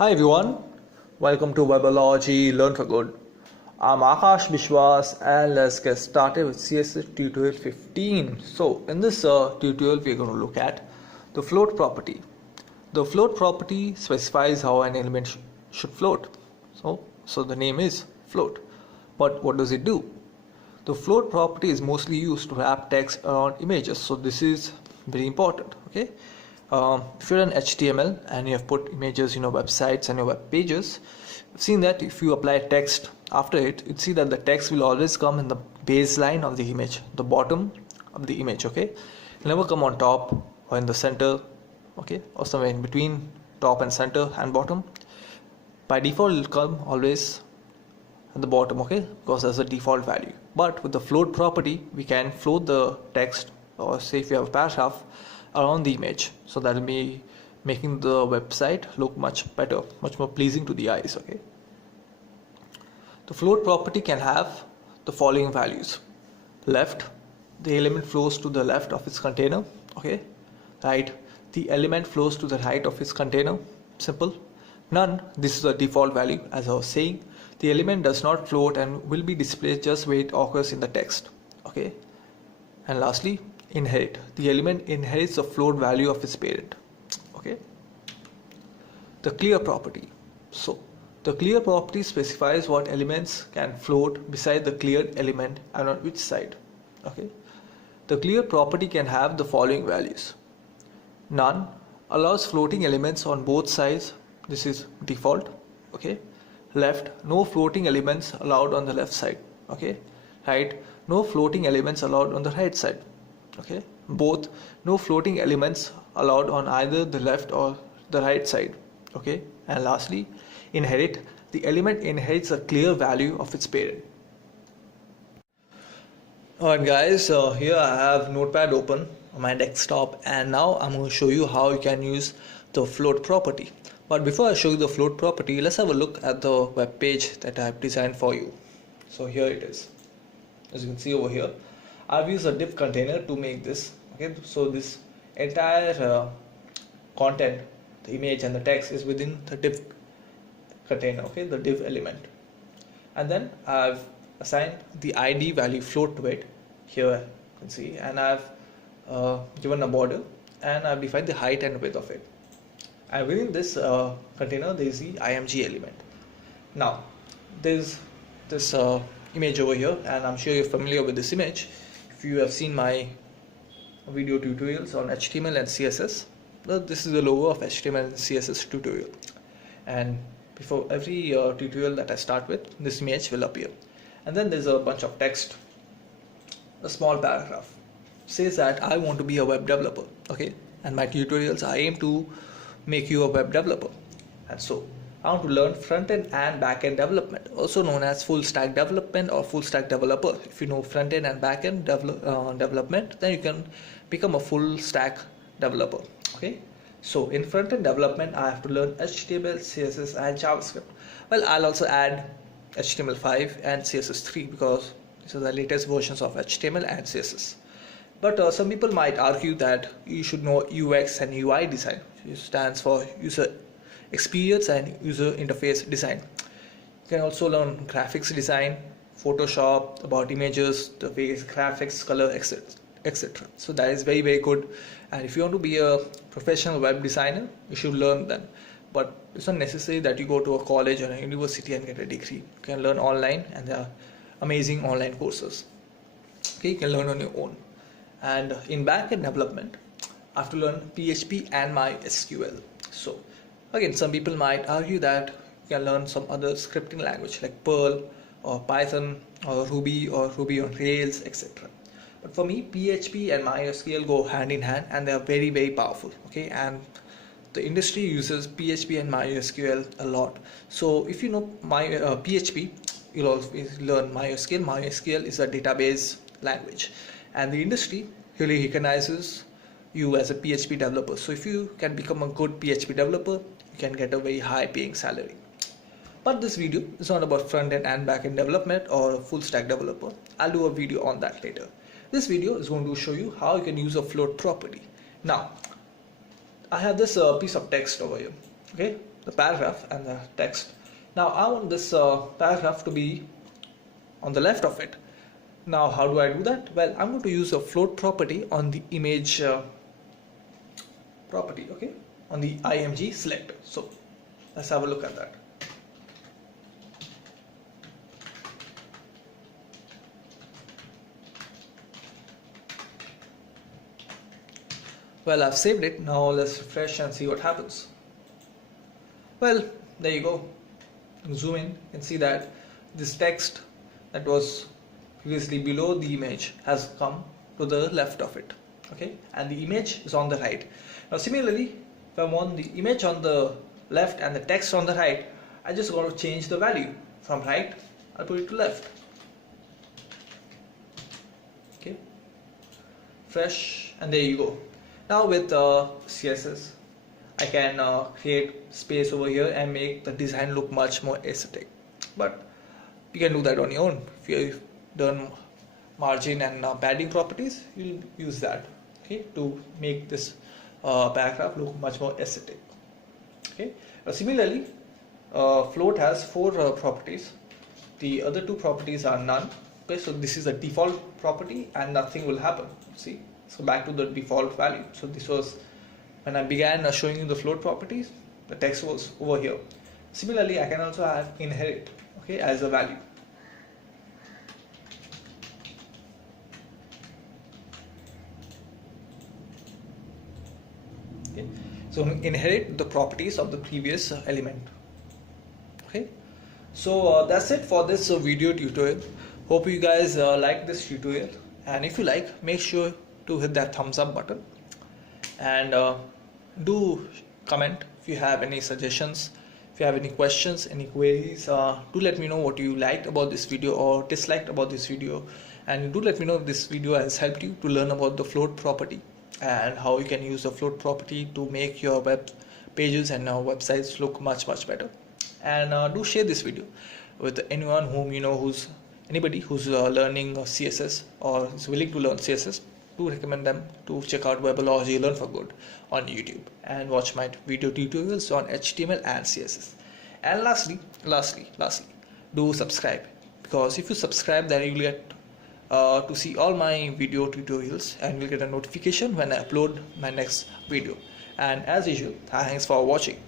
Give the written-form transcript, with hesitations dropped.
Hi everyone, welcome to Webology Learn for Good. I'm Aakash Biswas and let's get started with CSS tutorial 15. So in this tutorial we're going to look at the float property. The float property specifies how an element should float. So the name is float. But what does it do? The float property is mostly used to wrap text around images. So this is very important. Okay. If you're an HTML and you have put images in your websites and your web pages, you've seen that if you apply text after it, you'd see that the text will always come in the baseline of the image, the bottom of the image. Okay, it'll never come on top or in the center, okay, or somewhere in between top and center and bottom. By default, it'll come always at the bottom, okay, because that's the default value. But with the float property, we can float the text, or say if you have a paragraph, around the image, so that will be making the website look much better, much more pleasing to the eyes. Okay, the float property can have the following values: left, the element flows to the left of its container. Okay, right, the element flows to the right of its container. Simple. None, this is the default value. As I was saying, the element does not float and will be displayed just where it occurs in the text. Okay, and lastly, inherit, the element inherits the float value of its parent. Okay, the clear property. So the clear property specifies what elements can float beside the cleared element and on which side. Okay, the clear property can have the following values: none, allows floating elements on both sides. This is default. Okay, left, no floating elements allowed on the left side. Okay, right, no floating elements allowed on the right side. Okay, both, no floating elements allowed on either the left or the right side. Okay, and lastly, inherit, the element inherits a clear value of its parent. Alright guys, here I have Notepad open on my desktop, and now I'm going to show you how you can use the float property. But before I show you the float property, let's have a look at the web page that I have designed for you. So here it is. As you can see over here, I've used a div container to make this. Okay, so this entire content, the image and the text, is within the div container. Okay, the div element, and then I've assigned the ID value float to it. Here you can see, and I've given a border, and I've defined the height and width of it. And within this container, there is the img element. Now there's this image over here, and I'm sure you're familiar with this image if you have seen my video tutorials on HTML and CSS. This is the logo of HTML and CSS tutorial, and before every tutorial that I start with, this image will appear. And then there's a bunch of text. A small paragraph says that I want to be a web developer. Okay, and my tutorials, I aim to make you a web developer, and so I want to learn front-end and back-end development, also known as full-stack development or full-stack developer. If you know front-end and back-end development, then you can become a full-stack developer. Okay, so in front-end development, I have to learn HTML, CSS, and JavaScript. Well, I'll also add HTML5 and CSS3 because these are the latest versions of HTML and CSS. But some people might argue that you should know UX and UI design, which stands for user experience and user interface design. You can also learn graphics design, Photoshop, about images, the various graphics, color, etc. So that is very, very good. And if you want to be a professional web designer, you should learn them. But it's not necessary that you go to a college or a university and get a degree. You can learn online, and there are amazing online courses. Okay, you can learn on your own. And in backend development, I have to learn PHP and MySQL. So again, some people might argue that you can learn some other scripting language like Perl or Python or Ruby on Rails, etc. But for me, PHP and MySQL go hand in hand, and they are very, very powerful. Okay, and the industry uses PHP and MySQL a lot. So if you know PHP, you'll always learn MySQL. MySQL is a database language, and the industry really recognizes you as a PHP developer. So if you can become a good PHP developer, you can get a very high paying salary. But this video is not about front-end and back-end development or a full-stack developer. I'll do a video on that later. This video is going to show you how you can use a float property. Now, I have this piece of text over here, okay, the paragraph and the text. Now I want this paragraph to be on the left of it. Now how do I do that? Well, I'm going to use a float property on the image property, okay, on the img selector. So let's have a look at that. Well, I've saved it. Now let's refresh and see what happens. Well, there you go. Zoom in and see that this text that was previously below the image has come to the left of it, okay, and the image is on the right. Now similarly, if I want the image on the left and the text on the right, I just got to change the value from right, I'll put it to left, okay, fresh, and there you go. Now with CSS, I can create space over here and make the design look much more aesthetic. But you can do that on your own. If you've done margin and padding properties, you'll use that, okay, to make this paragraph look much more aesthetic. Okay. Similarly, float has 4 properties. The other 2 properties are none. Okay, so this is a default property and nothing will happen. See, so back to the default value. So this was when I began showing you the float properties, the text was over here. Similarly, I can also have inherit, okay, as a value. Okay. So inherit the properties of the previous element. Okay. So that's it for this video tutorial. Hope you guys like this tutorial, and if you like, make sure to hit that thumbs up button, and do comment if you have any suggestions, if you have any questions, any queries. Do let me know what you liked about this video or disliked about this video, and do let me know if this video has helped you to learn about the float property and how you can use the float property to make your web pages and websites look much better. And do share this video with anyone whom you know, anybody who's learning CSS or is willing to learn CSS. Do recommend them to check out Webology Learn for Good on YouTube and watch my video tutorials on HTML and CSS. And lastly, do subscribe, because if you subscribe, then you will get to see all my video tutorials and you'll get a notification when I upload my next video. And as usual, thanks for watching.